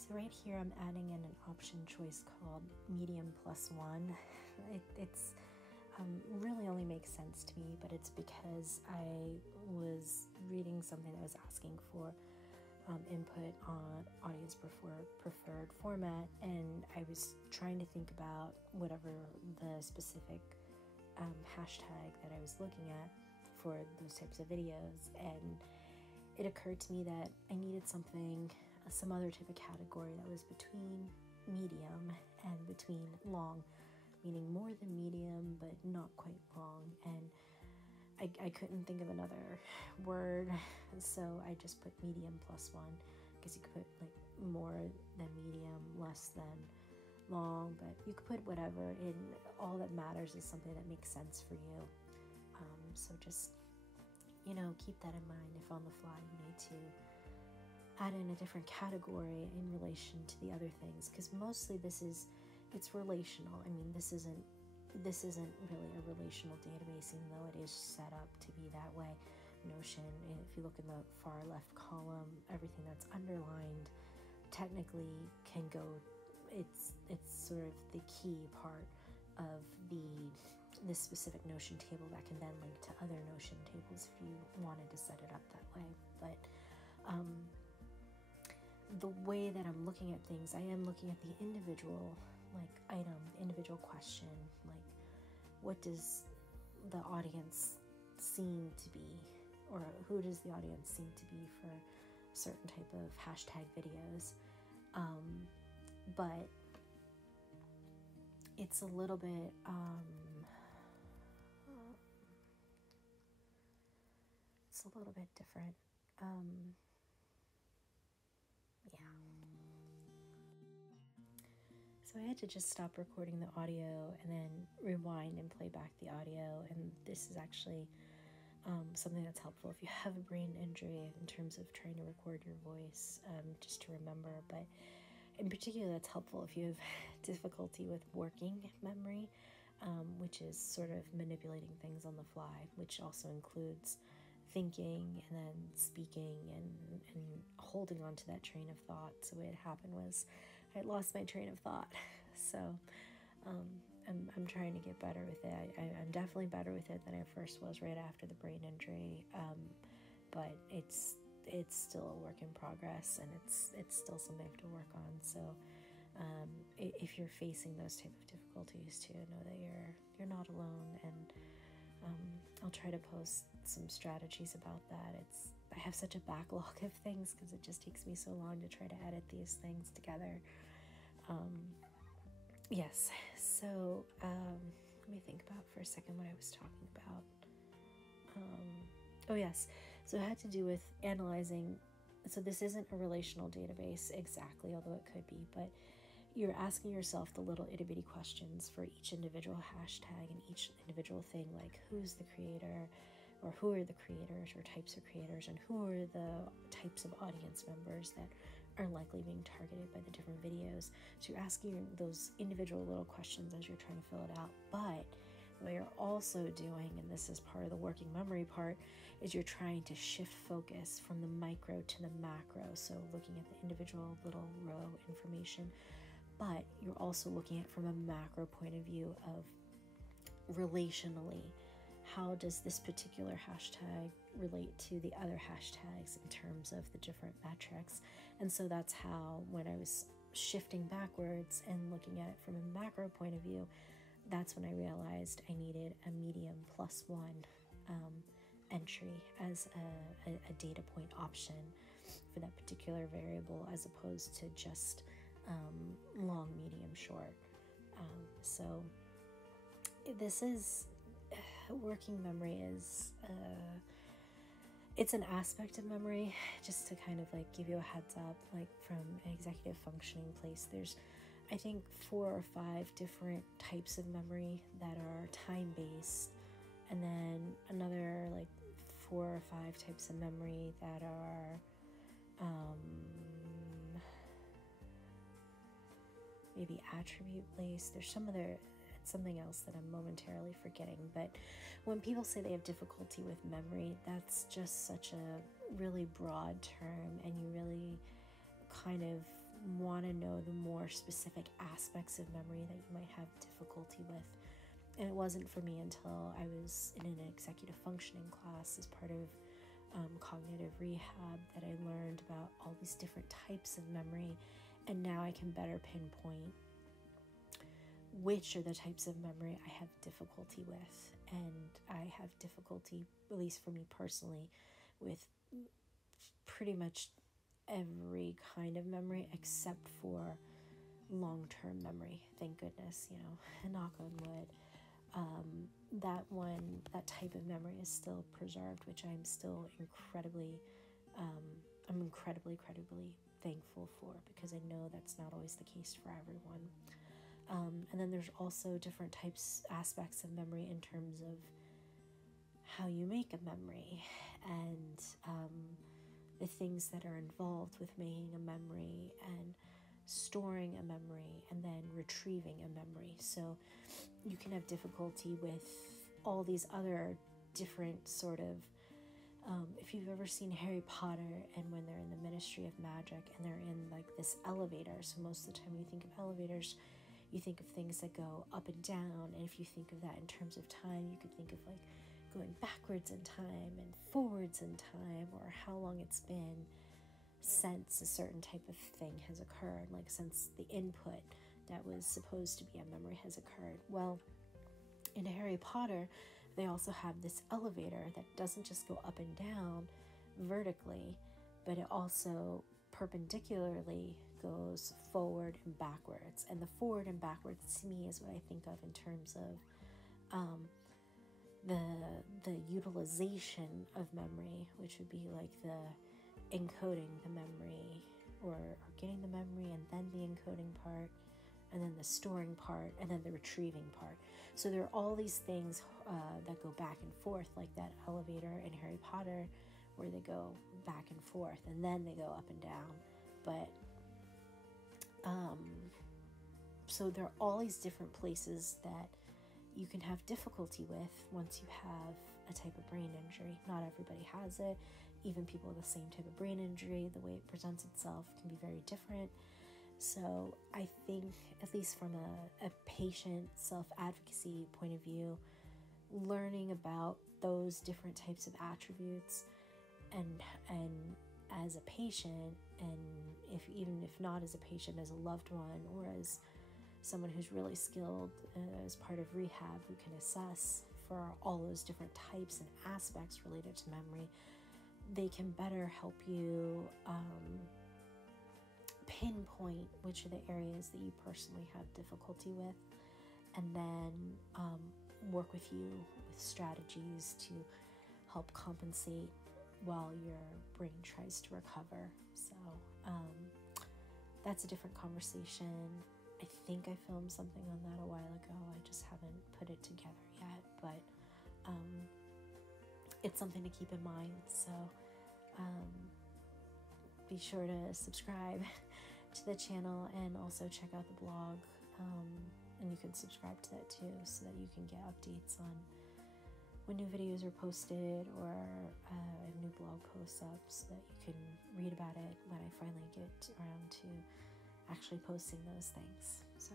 So right here I'm adding in an option choice called medium +1. It's really only makes sense to me, but it's because I was reading something that was asking for input on audience preferred format, and I was trying to think about whatever the specific hashtag that I was looking at for those types of videos, and it occurred to me that I needed some other type of category that was between medium and between long, meaning more than medium but not quite long, and I couldn't think of another word, so I just put medium +1, because you could put like more than medium, less than long, but you could put whatever, and all that matters is something that makes sense for you. So just, keep that in mind if on the fly you need to add in a different category in relation to the other things, because mostly it's relational. I mean, this isn't really a relational database, even though it is set up to be that way. Notion, if you look in the far left column, everything that's underlined technically can go, it's sort of the key part of this specific Notion table that can then link to other Notion tables if you wanted to set it up that way. But the way that I'm looking at things, I am looking at the individual item, the individual question, like what does the audience seem to be, or who does the audience seem to be for a certain type of hashtag videos. But it's a little bit different. Yeah. So I had to just stop recording the audio and then rewind and play back the audio, and this is actually something that's helpful if you have a brain injury in terms of trying to record your voice, just to remember. But in particular, that's helpful if you have difficulty with working memory, which is sort of manipulating things on the fly, which also includes thinking and then speaking and holding on to that train of thought. So what had happened was I lost my train of thought. So I'm trying to get better with it. I'm definitely better with it than I first was right after the brain injury, but it's still a work in progress, and it's still something I have to work on. So if you're facing those type of difficulties too, know that you're not alone, and I'll try to post some strategies about that. I have such a backlog of things because it just takes me so long to try to edit these things together. Yes, so let me think about for a second what I was talking about. Oh yes, so it had to do with analyzing. So this isn't a relational database exactly, although it could be, but you're asking yourself the little itty bitty questions for each individual hashtag and each individual thing, like who's the creator, or who are the creators or types of creators, and who are the types of audience members that are likely being targeted by the different videos. So you're asking those individual little questions as you're trying to fill it out. But what you're also doing, and this is part of the working memory part, is you're trying to shift focus from the micro to the macro. So looking at the individual little row information, but you're also looking at it from a macro point of view of relationally. How does this particular hashtag relate to the other hashtags in terms of the different metrics? And so that's how, when I was shifting backwards and looking at it from a macro point of view, that's when I realized I needed a medium +1 entry as a data point option for that particular variable, as opposed to just long, medium, short. So this is working memory is it's an aspect of memory, just to kind of like give you a heads up, like from an executive functioning place, there's I think 4 or 5 different types of memory that are time-based, and then another like 4 or 5 types of memory that are maybe attribute-based. There's something else that I'm momentarily forgetting, but when people say they have difficulty with memory, that's just such a really broad term, and you really kind of want to know the more specific aspects of memory that you might have difficulty with. And it wasn't for me until I was in an executive functioning class as part of cognitive rehab that I learned about all these different types of memory, and now I can better pinpoint which are the types of memory I have difficulty with. And I have difficulty, at least for me personally, with pretty much every kind of memory except for long-term memory. Thank goodness, knock on wood. That type of memory is still preserved, which I'm still incredibly thankful for, because I know that's not always the case for everyone. And then there's also different aspects of memory in terms of how you make a memory, and the things that are involved with making a memory and storing a memory and then retrieving a memory. So you can have difficulty with all these other different sort of, if you've ever seen Harry Potter, and when they're in the Ministry of Magic and they're in like this elevator, so most of the time when you think of elevators, you think of things that go up and down, and if you think of that in terms of time, you could think of like going backwards in time and forwards in time, or how long it's been since a certain type of thing has occurred, like since the input that was supposed to be a memory has occurred. Well, in Harry Potter, they also have this elevator that doesn't just go up and down vertically, but it also perpendicularly goes forward and backwards. And the forward and backwards to me is what I think of in terms of the utilization of memory, which would be like the encoding the memory, or getting the memory and then the encoding part, and then the storing part, and then the retrieving part. So there are all these things that go back and forth, like that elevator in Harry Potter, where they go back and forth, and then they go up and down. But so there are all these different places that you can have difficulty with once you have a type of brain injury. Not everybody has it. Even people with the same type of brain injury, the way it presents itself can be very different. So I think, at least from a patient self-advocacy point of view, learning about those different types of attributes and as a patient, and even if not as a patient, as a loved one, or as someone who's really skilled as part of rehab, who can assess for all those different types and aspects related to memory, they can better help you pinpoint which are the areas that you personally have difficulty with, and then work with you with strategies to help compensate while your brain tries to recover. So that's a different conversation. I think I filmed something on that a while ago. I just haven't put it together yet, but it's something to keep in mind. So be sure to subscribe to the channel, and also check out the blog, and you can subscribe to that too, so that you can get updates on when new videos are posted, or new blog posts up, so that you can read about it when I finally get around to actually posting those things. So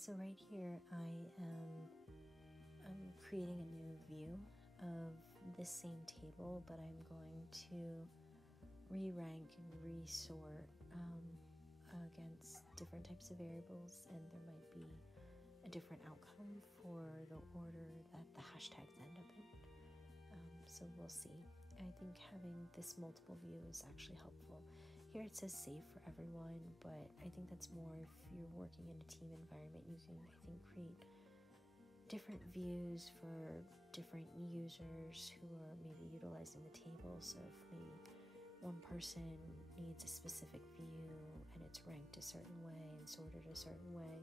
So right here, I'm creating a new view of this same table, but I'm going to re-rank and re-sort against different types of variables, and there might be a different outcome for the order that the hashtags end up in. So we'll see. I think having this multiple view is actually helpful. Here it says save for everyone, but I think that's more if you're working in a team environment. You can, I think, create different views for different users who are maybe utilizing the table. So if maybe one person needs a specific view and it's ranked a certain way and sorted a certain way,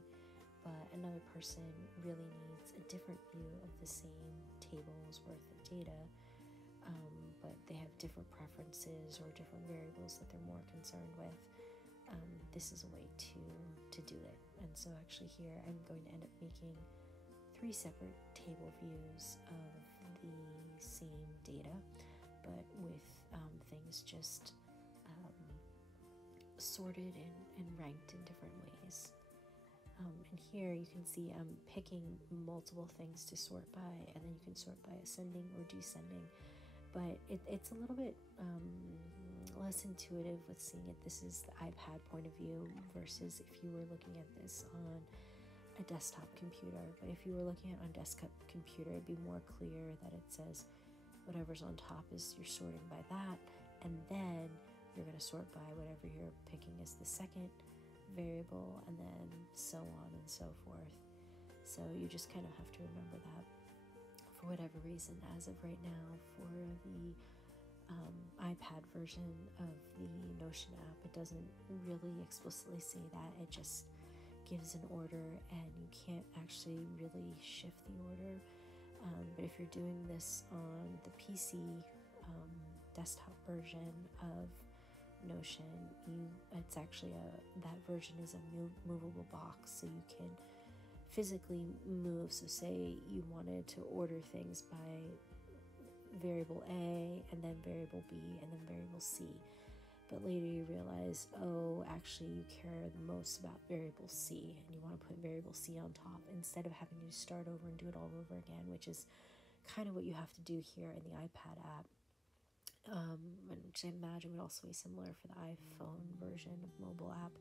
but another person really needs a different view of the same table's worth of data, but they have different preferences or different variables that they're more concerned with, this is a way to do it. And so actually here I'm going to end up making 3 separate table views of the same data, but with things just sorted and ranked in different ways. And here you can see I'm picking multiple things to sort by, and then you can sort by ascending or descending. But it's a little bit less intuitive with seeing it. This is the iPad point of view versus if you were looking at this on a desktop computer. But if you were looking at it on a desktop computer, it'd be more clear that it says whatever's on top is you're sorting by that, and then you're going to sort by whatever you're picking as the second variable, and then so on and so forth. So you just kind of have to remember that. For whatever reason, as of right now, for the iPad version of the Notion app, it doesn't really explicitly say that. It just gives an order, and you can't actually really shift the order. But if you're doing this on the PC desktop version of Notion, it's actually that version is a movable box, so you can physically move. So say you wanted to order things by variable A, and then variable B, and then variable C, but later you realize, oh, actually you care the most about variable C, and you want to put variable C on top instead of having to start over and do it all over again, which is kind of what you have to do here in the iPad app, which I imagine would also be similar for the iPhone version of mobile app.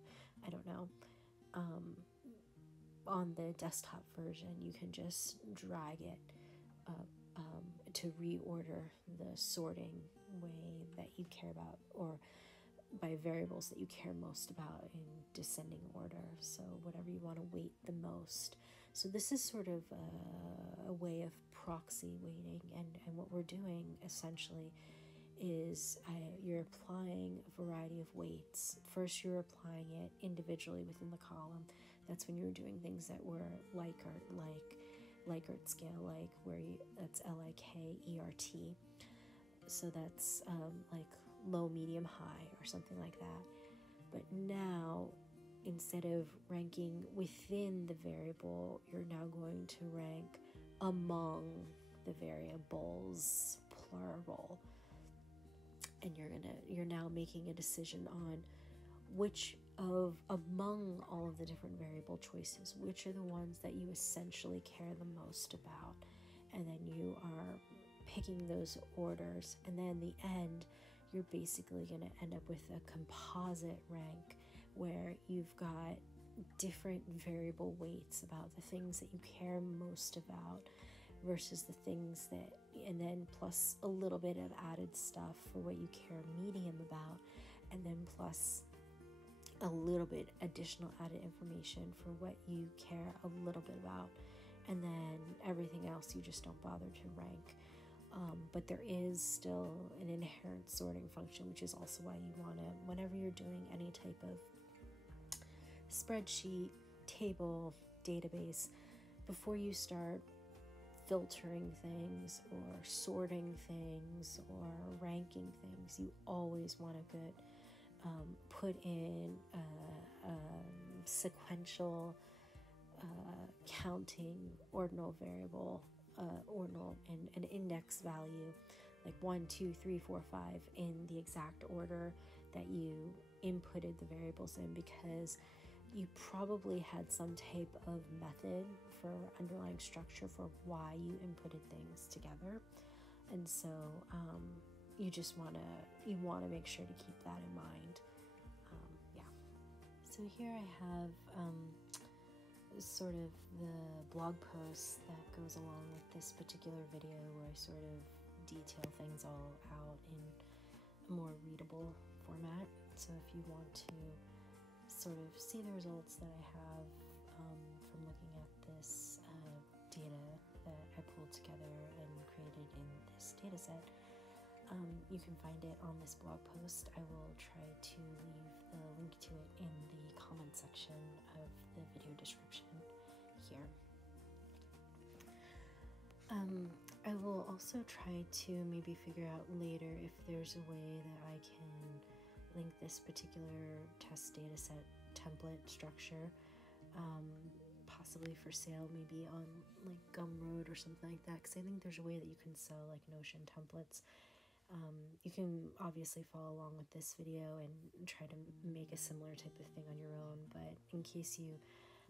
I don't know. On the desktop version, you can just drag it to reorder the sorting way that you care about, or by variables that you care most about in descending order, so whatever you want to weight the most. So this is sort of a way of proxy weighting, and what we're doing essentially is you're applying a variety of weights. First, you're applying it individually within the column. That's when you're doing things that were Likert scale, like that's Likert. So that's like low, medium, high, or something like that. But now, instead of ranking within the variable, you're now going to rank among the variables, plural. And you're now making a decision on which among all of the different variable choices, which are the ones that you essentially care the most about. And then you are picking those orders, and then in the end, you're basically going to end up with a composite rank where you've got different variable weights about the things that you care most about versus the things that, and then plus a little bit of added stuff for what you care medium about, and then plus a little bit additional added information for what you care a little bit about, and then everything else you just don't bother to rank. But there is still an inherent sorting function, which is also why you want to, whenever you're doing any type of spreadsheet, table, database, before you start filtering things or sorting things or ranking things, you always want to put in a sequential counting ordinal variable, ordinal and an index value, like 1, 2, 3, 4, 5 in the exact order that you inputted the variables in, because you probably had some type of method for underlying structure for why you inputted things together. And so you just want to make sure to keep that in mind. So here I have sort of the blog post that goes along with this particular video, where I sort of detail things all out in a more readable format. So if you want to sort of see the results that I have from looking at this data that I pulled together and created in this data set, you can find it on this blog post. I will try to leave the link to it in the comment section of the video description here. I will also try to maybe figure out later if there's a way that I can link this particular test data set template structure, possibly for sale, maybe on like Gumroad or something like that, because I think there's a way that you can sell like Notion templates. You can obviously follow along with this video and try to make a similar type of thing on your own, but in case you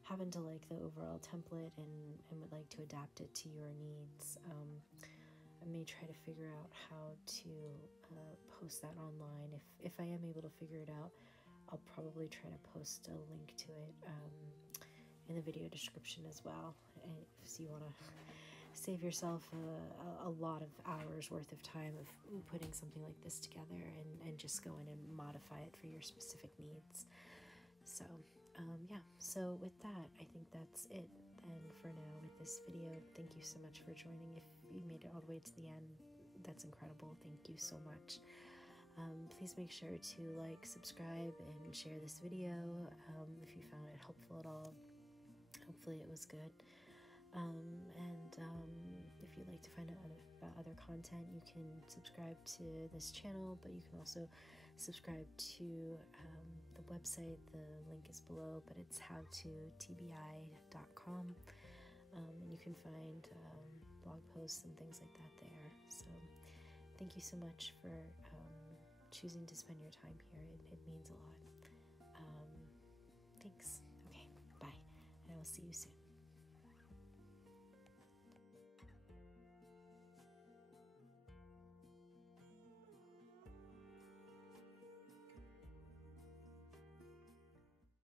happen to like the overall template and would like to adapt it to your needs, I may try to figure out how to post that online. If I am able to figure it out, I'll probably try to post a link to it in the video description as well, if you want to save yourself a lot of hours worth of time of putting something like this together and just go in and modify it for your specific needs. So so with that, I think that's it then for now with this video. Thank you so much for joining. If you made it all the way to the end, that's incredible. Thank you so much. Please make sure to like, subscribe, and share this video if you found it helpful at all. Hopefully it was good. If you'd like to find out about other content, you can subscribe to this channel, but you can also subscribe to the website. The link is below, but it's howtotbi.com, and you can find blog posts and things like that there. So thank you so much for choosing to spend your time here. It means a lot. Thanks. Okay, bye, and I will see you soon.